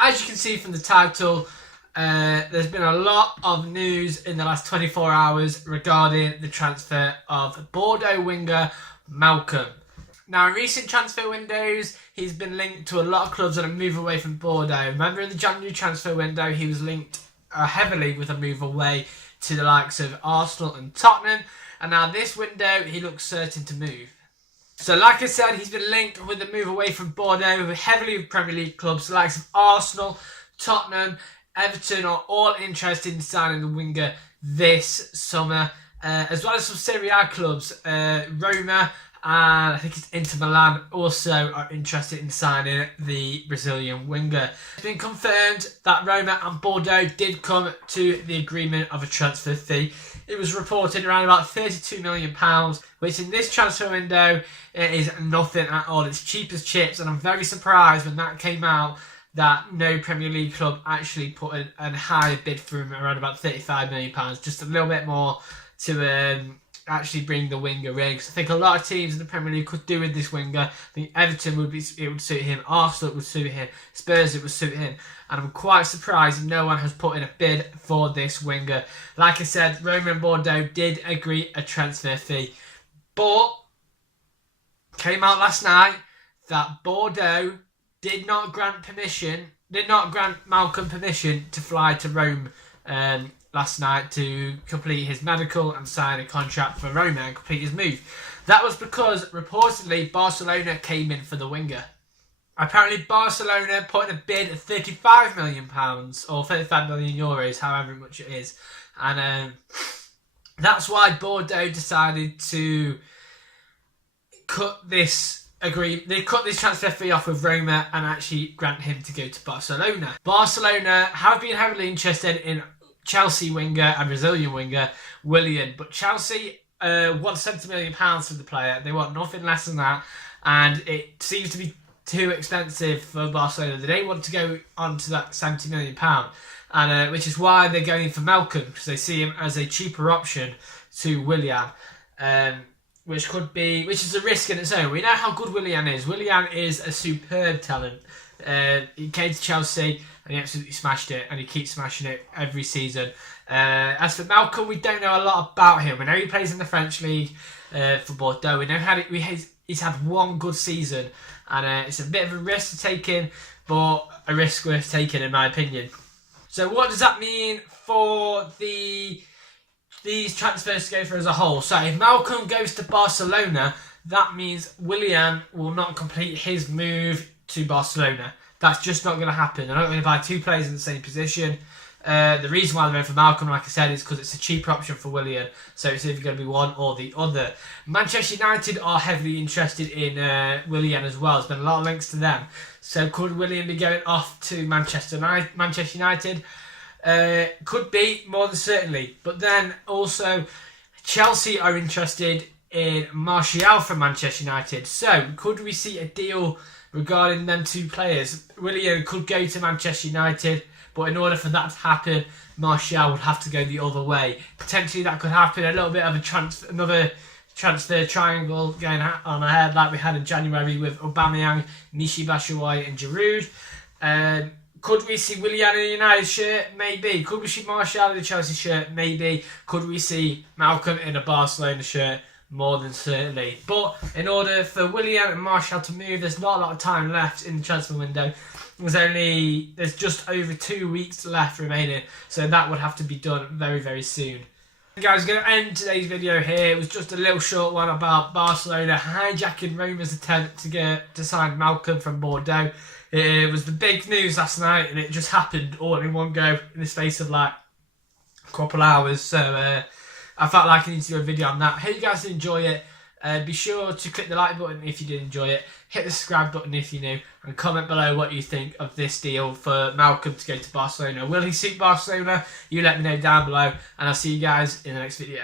as you can see from the title, there's been a lot of news in the last 24 hours regarding the transfer of Bordeaux winger Malcolm. Now, in recent transfer windows, he's been linked to a lot of clubs on a move away from Bordeaux. Remember, in the January transfer window, he was linked heavily with a move away to the likes of Arsenal and Tottenham. And now this window, he looks certain to move. So, like I said, he's been linked with a move away from Bordeaux, heavily with Premier League clubs. The likes of Arsenal, Tottenham, Everton are all interested in signing the winger this summer, as well as some Serie A clubs. Roma and I think it's Inter Milan also are interested in signing the Brazilian winger. It's been confirmed that Roma and Bordeaux did come to the agreement of a transfer fee. It was reported around about £32 million, which in this transfer window it is nothing at all. It's cheap as chips, and I'm very surprised when that came out that no Premier League club actually put a higher bid for him, around about £35 million, just a little bit more to actually bring the winger in. Because I think a lot of teams in the Premier League could do with this winger. I think Everton it would suit him, Arsenal it would suit him, Spurs it would suit him, and I'm quite surprised no one has put in a bid for this winger. Like I said, Roma and Bordeaux did agree a transfer fee, but came out last night that Bordeaux did not grant Malcolm permission to fly to Rome last night to complete his medical and sign a contract for Roma and complete his move. That was because reportedly Barcelona came in for the winger. Apparently Barcelona put in a bid of £35 million or €35 million, however much it is, and that's why Bordeaux decided to cut this transfer fee off with Roma and actually grant him to go to Barcelona. Barcelona have been heavily interested in Chelsea winger and Brazilian winger Willian, but Chelsea want £70 million for the player. They want nothing less than that, and it seems to be too expensive for Barcelona. They don't want to go on to that £70 million, and which is why they're going for Malcolm, because they see him as a cheaper option to Willian. Which is a risk in its own. We know how good Willian is. Willian is a superb talent. He came to Chelsea and he absolutely smashed it, and he keeps smashing it every season. As for Malcolm, we don't know a lot about him. We know he plays in the French league for Bordeaux. We know he's had one good season, and it's a bit of a risk to take in, but a risk worth taking in my opinion. So what does that mean for these transfers to go for as a whole? So if Malcolm goes to Barcelona, that means Willian will not complete his move to Barcelona. That's just not going to happen. They're not going to buy two players in the same position. The reason why they went for Malcolm, like I said, is because it's a cheaper option for Willian. So it's either going to be one or the other. Manchester United are heavily interested in Willian as well. There's been a lot of links to them. So could Willian be going off to Manchester United? Could be, more than certainly. But then also Chelsea are interested in Martial from Manchester United. So could we see a deal regarding them two players? Willian could go to Manchester United, but in order for that to happen, Martial would have to go the other way. Potentially that could happen. A little bit of another transfer triangle going on ahead, like we had in January with Aubameyang, Michy Batshuayi and Giroud. Could we see Willian in a United shirt? Maybe. Could we see Martial in a Chelsea shirt? Maybe. Could we see Malcolm in a Barcelona shirt? More than certainly. But in order for Willian and Martial to move, there's not a lot of time left in the transfer window. There's just over 2 weeks left remaining, so that would have to be done very, very soon. Guys, going to end today's video here. It was just a little short one about Barcelona hijacking Roma's attempt to sign Malcolm from Bordeaux. It was the big news last night, and it just happened all in one go in the space of like a couple hours. So I felt like I needed to do a video on that. Hope you guys did enjoy it. Be sure to click the like button if you did enjoy it. Hit the subscribe button if you're new, and comment below what you think of this deal for Malcolm to go to Barcelona. Will he suit Barcelona? You let me know down below, and I'll see you guys in the next video.